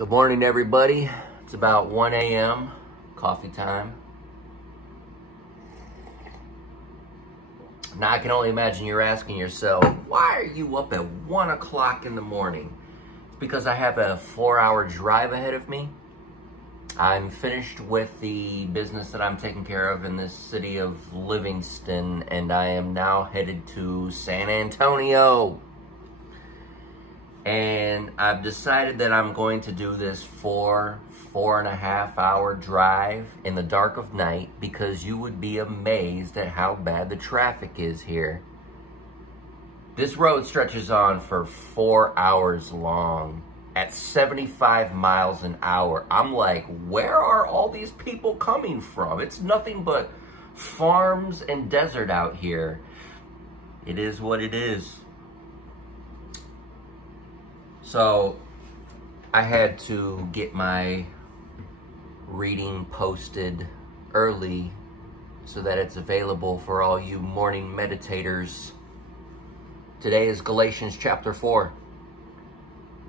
Good morning, everybody. It's about 1 a.m. coffee time. Now, I can only imagine you're asking yourself, why are you up at 1 o'clock in the morning? It's because I have a 4-hour drive ahead of me. I'm finished with the business that I'm taking care of in this city of Livingston, and I am now headed to San Antonio. And I've decided that I'm going to do this 4.5 hour drive in the dark of night, because you would be amazed at how bad the traffic is here. This road stretches on for 4 hours long at 75 miles an hour. I'm like, where are all these people coming from? It's nothing but farms and desert out here. It is what it is. So I had to get my reading posted early so that it's available for all you morning meditators. Today is Galatians chapter 4.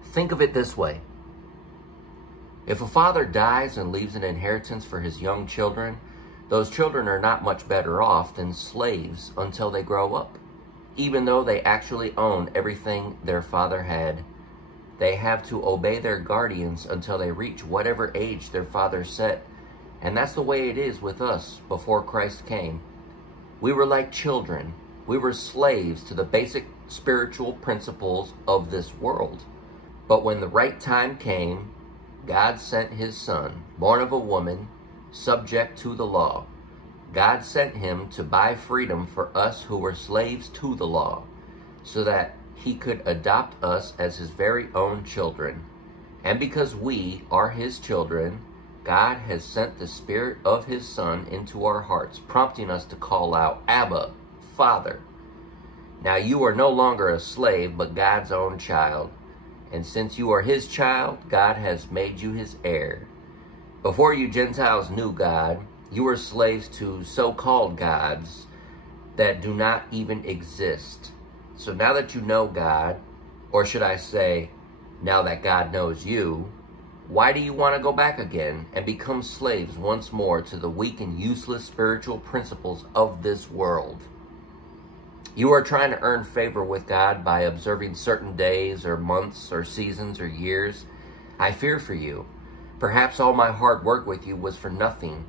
Think of it this way. If a father dies and leaves an inheritance for his young children, those children are not much better off than slaves until they grow up. Even though they actually own everything their father had, they have to obey their guardians until they reach whatever age their father set. And that's the way it is with us before Christ came. We were like children. We were slaves to the basic spiritual principles of this world. But when the right time came, God sent his son, born of a woman, subject to the law. God sent him to buy freedom for us who were slaves to the law, so that he could adopt us as his very own children. And because we are his children, God has sent the Spirit of his Son into our hearts, prompting us to call out, Abba, Father. Now you are no longer a slave, but God's own child. And since you are his child, God has made you his heir. Before you Gentiles knew God, you were slaves to so-called gods that do not even exist. So now that you know God, or should I say, now that God knows you, why do you want to go back again and become slaves once more to the weak and useless spiritual principles of this world? You are trying to earn favor with God by observing certain days or months or seasons or years. I fear for you. Perhaps all my hard work with you was for nothing.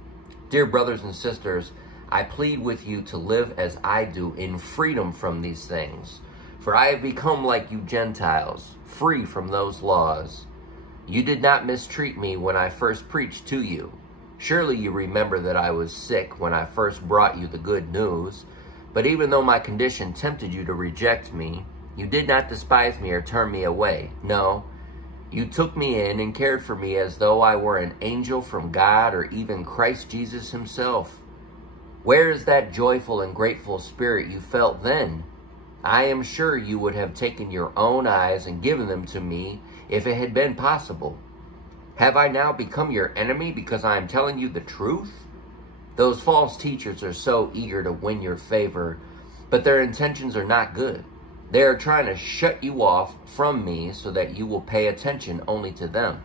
Dear brothers and sisters, I plead with you to live as I do in freedom from these things. For I have become like you Gentiles, free from those laws. You did not mistreat me when I first preached to you. Surely you remember that I was sick when I first brought you the good news. But even though my condition tempted you to reject me, you did not despise me or turn me away. No, you took me in and cared for me as though I were an angel from God or even Christ Jesus himself. Where is that joyful and grateful spirit you felt then? I am sure you would have taken your own eyes and given them to me if it had been possible. Have I now become your enemy because I am telling you the truth? Those false teachers are so eager to win your favor, but their intentions are not good. They are trying to shut you off from me so that you will pay attention only to them.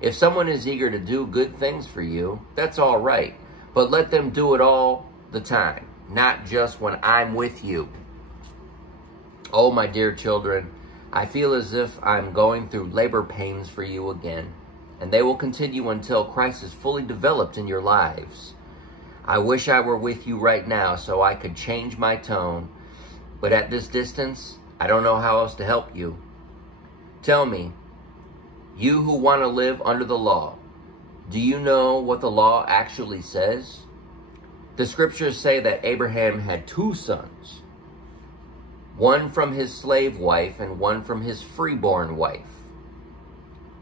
If someone is eager to do good things for you, that's all right. But let them do it all the time, not just when I'm with you. Oh, my dear children, I feel as if I'm going through labor pains for you again, and they will continue until Christ is fully developed in your lives. I wish I were with you right now so I could change my tone, but at this distance, I don't know how else to help you. Tell me, you who want to live under the law, do you know what the law actually says? The scriptures say that Abraham had 2 sons, one from his slave wife and one from his freeborn wife.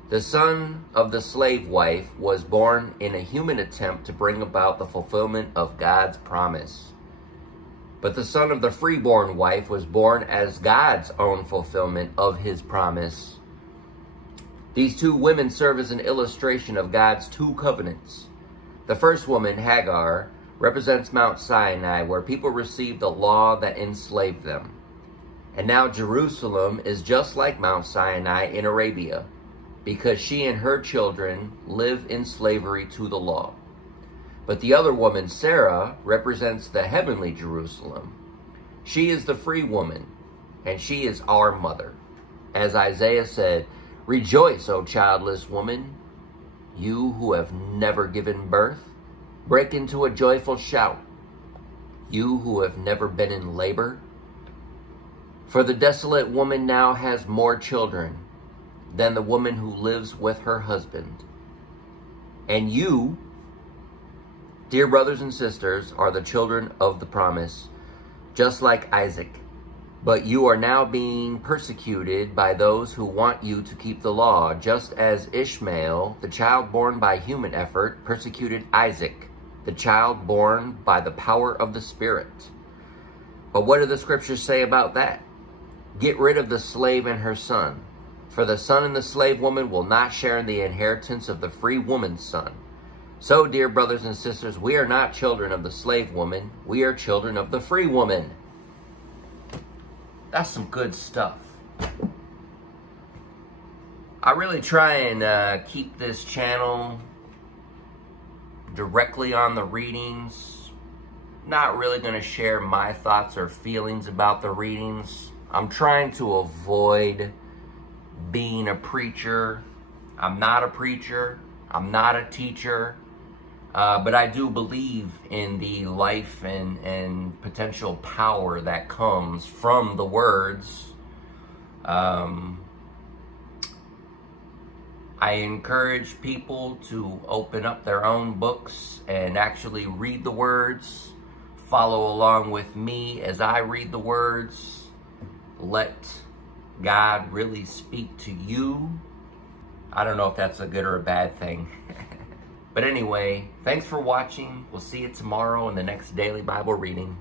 The son of the slave wife was born in a human attempt to bring about the fulfillment of God's promise. But the son of the freeborn wife was born as God's own fulfillment of his promise. These 2 women serve as an illustration of God's 2 covenants. The first woman, Hagar, represents Mount Sinai, where people received a law that enslaved them. And now Jerusalem is just like Mount Sinai in Arabia. because she and her children live in slavery to the law. But the other woman, Sarah, represents the heavenly Jerusalem. She is the free woman, and she is our mother. As Isaiah said, "Rejoice, O childless woman, you who have never given birth. Break into a joyful shout, you who have never been in labor. For the desolate woman now has more children than the woman who lives with her husband. And you, dear brothers and sisters, are the children of the promise, just like Isaac. But you are now being persecuted by those who want you to keep the law, just as Ishmael, the child born by human effort, persecuted Isaac, the child born by the power of the Spirit." But what do the scriptures say about that? "Get rid of the slave and her son, for the son and the slave woman will not share in the inheritance of the free woman's son." So, dear brothers and sisters, we are not children of the slave woman. We are children of the free woman. That's some good stuff. I really try and keep this channel directly on the readings. Not really going to share my thoughts or feelings about the readings. I'm trying to avoid being a preacher. I'm not a preacher. I'm not a teacher. But I do believe in the life and potential power that comes from the words. I encourage people to open up their own books and actually read the words. Follow along with me as I read the words. Let God really speak to you. I don't know if that's a good or a bad thing. But anyway, thanks for watching. We'll see you tomorrow in the next daily Bible reading.